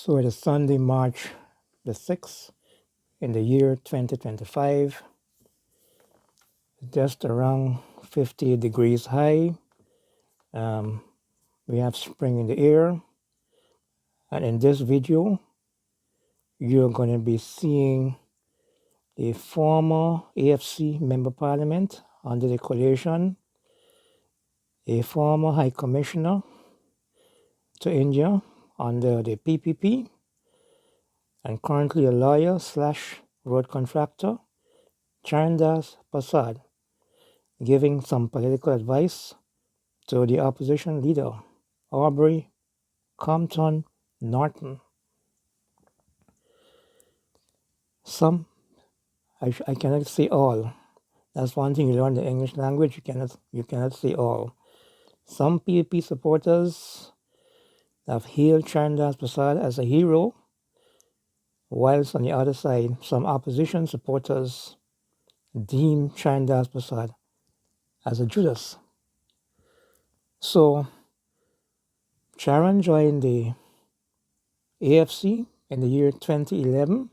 So it is Sunday, March the 6th in the year 2025, just around 50 degrees high. We have spring in the air. And in this video, you're going to be seeing a former AFC member parliament under the coalition, a former high commissioner to India under the PPP, and currently a lawyer slash road contractor, Charrandass Persaud, giving some political advice to the opposition leader, Aubrey Norton. Some, I cannot say all. That's one thing you learn the English language, you cannot say all. Some PPP supporters have hailed Charrandass Persaud as a hero, whilst on the other side, some opposition supporters deem Charrandass Persaud as a Judas. So, Charran joined the AFC in the year 2011,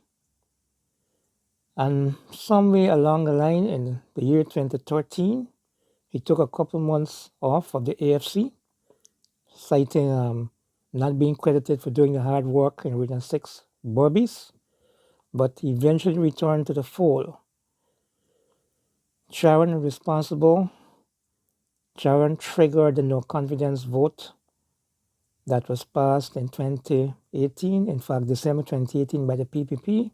and somewhere along the line in the year 2013, he took a couple months off of the AFC, citing not being credited for doing the hard work in Region 6 Berbice, but he eventually returned to the fold. Charran responsible. Charran triggered the no confidence vote that was passed in 2018, in fact December 2018 by the PPP.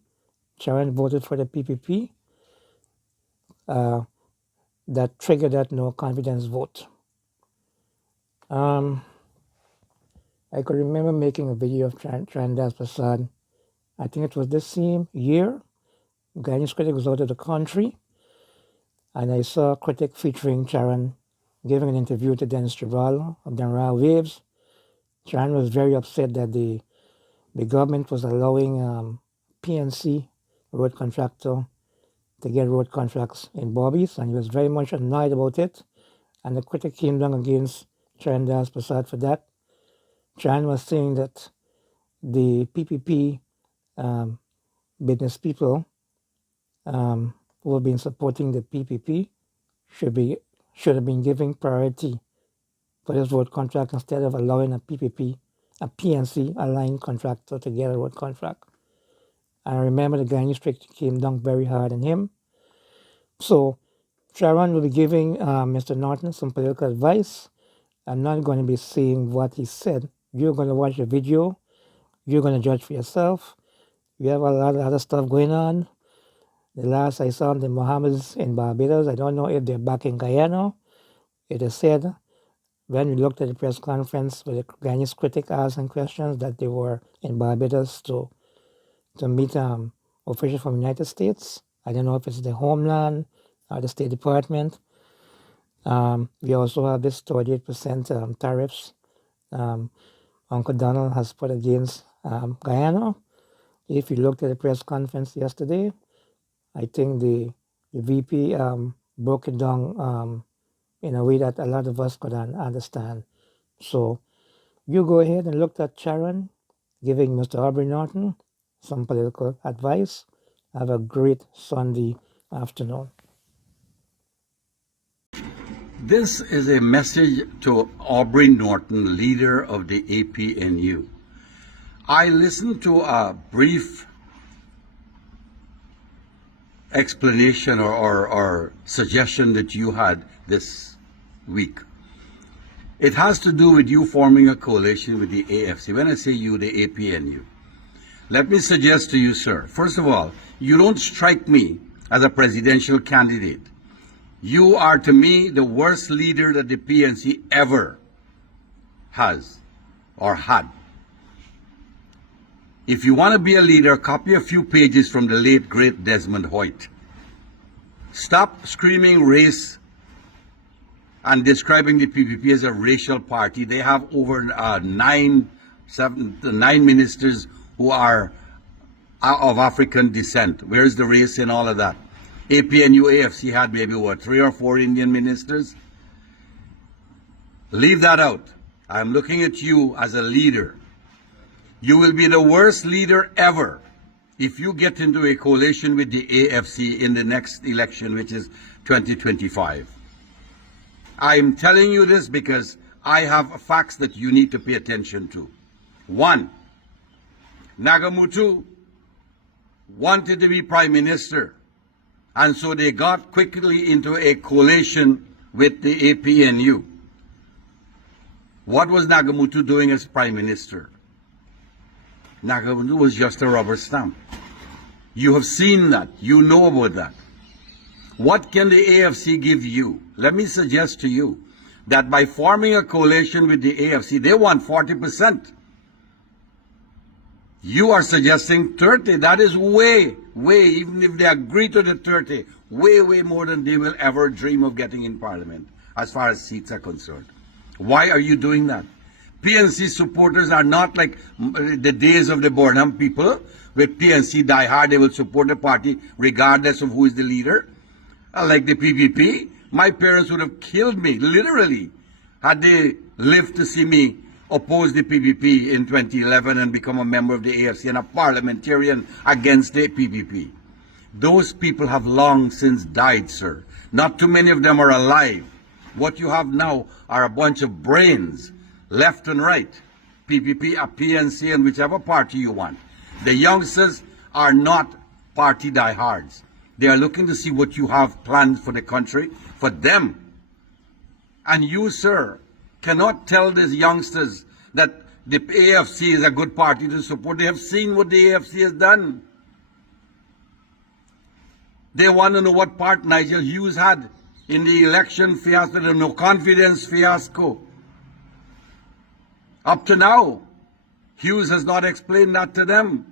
Charran voted for the PPP that triggered that no confidence vote. I could remember making a video of Charrandass Persaud. I think it was this same year. Guidance Critic was out of the country, and I saw a critic featuring Charran giving an interview to Dennis Tribal of the Raw Waves. Charran was very upset that the government was allowing PNC road contractor to get road contracts in Berbice, and he was very much annoyed about it. And the critic came down against Charrandass Persaud for that. Charran was saying that the PPP business people who have been supporting the PPP should have been giving priority for this road contract instead of allowing a PNC aligned contractor to get a road contract. And I remember the Guyanese District came down very hard on him. So Charran will be giving Mr. Norton some political advice. I'm not going to be saying what he said. You're going to watch the video. You're going to judge for yourself. We have a lot of other stuff going on. The last I saw the Mohammeds in Barbados, I don't know if they're back in Guyana. It is said when we looked at the press conference where the Guyanese critic asked some questions that they were in Barbados to meet officials from the United States. I don't know if it's the Homeland or the State Department. We also have this 38% tariffs Uncle Donald has put against Guyana. If you looked at the press conference yesterday, I think the VP broke it down in a way that a lot of us could understand. So you go ahead and look at Charran giving Mr. Aubrey Norton some political advice. Have a great Sunday afternoon. This is a message to Aubrey Norton, leader of the APNU. I listened to a brief explanation or suggestion that you had this week. It has to do with you forming a coalition with the AFC. When I say you, the APNU. Let me suggest to you, sir, first of all, you don't strike me as a presidential candidate. You are, to me, the worst leader that the PNC ever has or had. If you want to be a leader, copy a few pages from the late, great Desmond Hoyt. Stop screaming race and describing the PPP as a racial party. They have over nine ministers who are of African descent. Where's the race in all of that? APNU AFC had maybe, 3 or 4 Indian ministers? Leave that out. I'm looking at you as a leader. You will be the worst leader ever if you get into a coalition with the AFC in the next election, which is 2025. I'm telling you this because I have facts that you need to pay attention to. One, Nagamutu wanted to be prime minister, and so they got quickly into a coalition with the APNU. What was Nagamutu doing as prime minister? Nagamutu was just a rubber stamp. You have seen that. You know about that. What can the AFC give you? Let me suggest to you that by forming a coalition with the AFC, they want 40%. You are suggesting 30. That is way, even if they agree to the 30, way more than they will ever dream of getting in Parliament, as far as seats are concerned. Why are you doing that? PNC supporters are not like the days of the Burnham people. With PNC die hard, they will support the party regardless of who is the leader. Like the PPP, my parents would have killed me, literally, had they lived to see me oppose the PPP in 2011 and become a member of the AFC and a parliamentarian against the PPP. Those people have long since died, sir. Not too many of them are alive. What you have now are a bunch of brains, left and right. PPP, a PNC, and whichever party you want. The youngsters are not party diehards. They are looking to see what you have planned for the country, for them. And you, sir, cannot tell these youngsters that the AFC is a good party to support. They have seen what the AFC has done. They want to know what part Nigel Hughes had in the election fiasco, the no confidence fiasco. Up to now, Hughes has not explained that to them.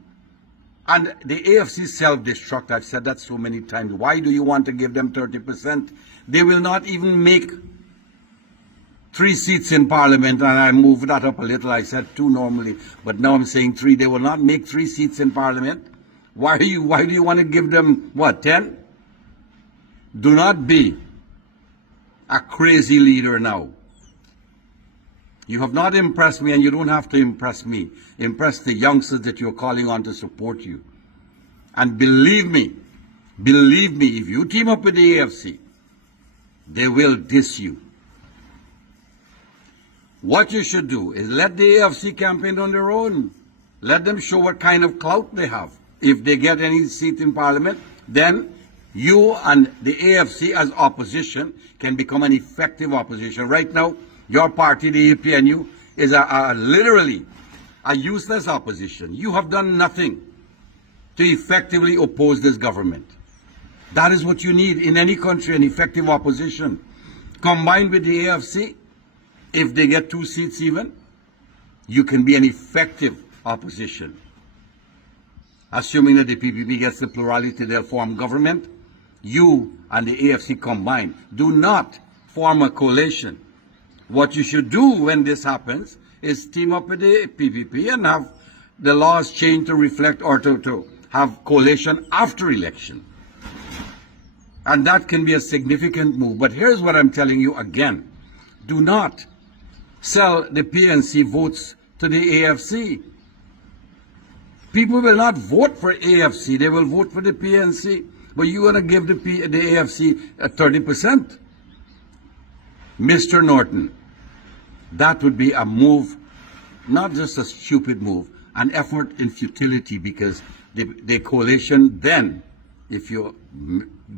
And the AFC self-destruct, I've said that so many times. Why do you want to give them 30%? They will not even make 3 seats in Parliament, and I moved that up a little. I said 2 normally, but now I'm saying 3. They will not make 3 seats in Parliament. Why do you want to give them, what, 10? Do not be a crazy leader now. You have not impressed me, and you don't have to impress me. Impress the youngsters that you're calling on to support you. And believe me, if you team up with the AFC, they will diss you. What you should do is let the AFC campaign on their own. Let them show what kind of clout they have. If they get any seat in Parliament, then you and the AFC as opposition can become an effective opposition. Right now, your party, the APNU, is literally a useless opposition. You have done nothing to effectively oppose this government. That is what you need in any country, an effective opposition. Combined with the AFC, if they get 2 seats even, you can be an effective opposition. Assuming that the PPP gets the plurality, they'll form government. You and the AFC combined. Do not form a coalition. What you should do when this happens is team up with the PPP and have the laws changed to reflect or to have coalition after election. And that can be a significant move. But here's what I'm telling you again. Do not sell the PNC votes to the AFC. People will not vote for AFC. They will vote for the PNC. But you're going to give the AFC 30%. Mr. Norton, that would be a move, not just a stupid move, an effort in futility, because the coalition then, if you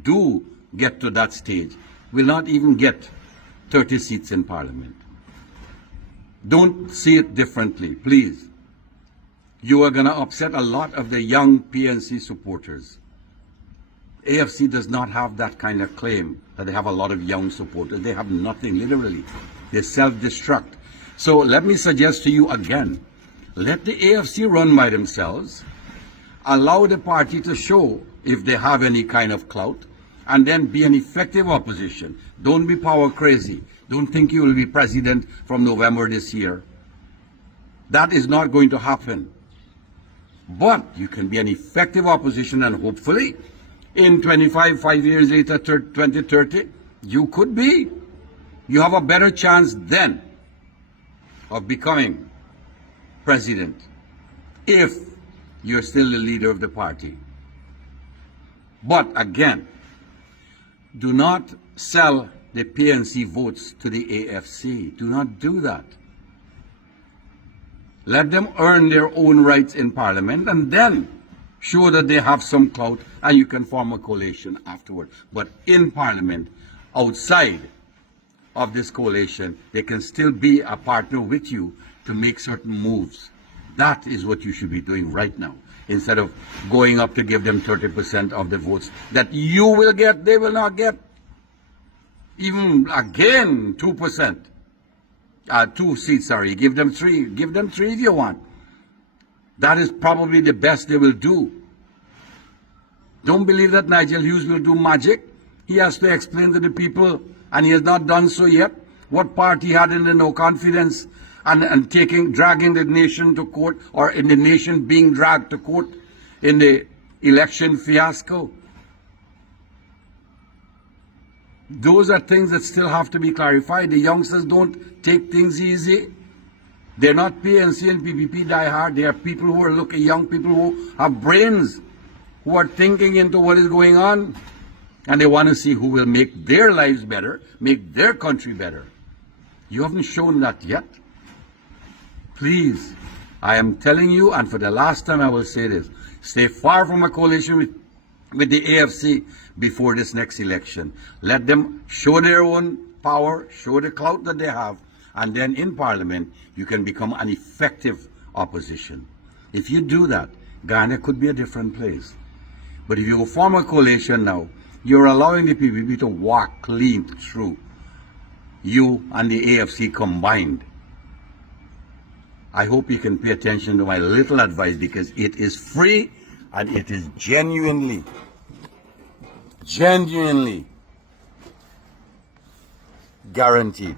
do get to that stage, will not even get 30 seats in Parliament. Don't see it differently, please. You are going to upset a lot of the young PNC supporters. AFC does not have that kind of claim that they have a lot of young supporters. They have nothing, literally. They self-destruct. So let me suggest to you again, let the AFC run by themselves, allow the party to show if they have any kind of clout, and then be an effective opposition. Don't be power crazy. Don't think you will be president from November this year. That is not going to happen. But you can be an effective opposition, and hopefully in 5 years later, 2030, you could be. You have a better chance then of becoming president if you're still the leader of the party. But again, do not sell the PNC votes to the AFC. Do not do that. Let them earn their own rights in Parliament and then show that they have some clout and you can form a coalition afterward. But in Parliament, outside of this coalition, they can still be a partner with you to make certain moves. That is what you should be doing right now, instead of going up to give them 30% of the votes that you will get, they will not get. Even again, 2%. 2 seats, sorry. Give them 3. Give them 3 if you want. That is probably the best they will do. Don't believe that Nigel Hughes will do magic. He has to explain to the people, and he has not done so yet, what part he had in the no confidence and dragging the nation to court, or in the nation being dragged to court in the election fiasco. Those are things that still have to be clarified. The youngsters don't take things easy. They're not PNC and PPP diehard. They are people who are looking, young people who have brains, who are thinking into what is going on. And they want to see who will make their lives better, make their country better. You haven't shown that yet. Please, I am telling you, and for the last time I will say this, stay far from a coalition with the AFC before this next election. Let them show their own power, show the clout that they have, and then in Parliament, you can become an effective opposition. If you do that, Ghana could be a different place. But if you form a coalition now, you're allowing the PPP to walk clean through you and the AFC combined. I hope you can pay attention to my little advice, because it is free and it is genuinely guaranteed.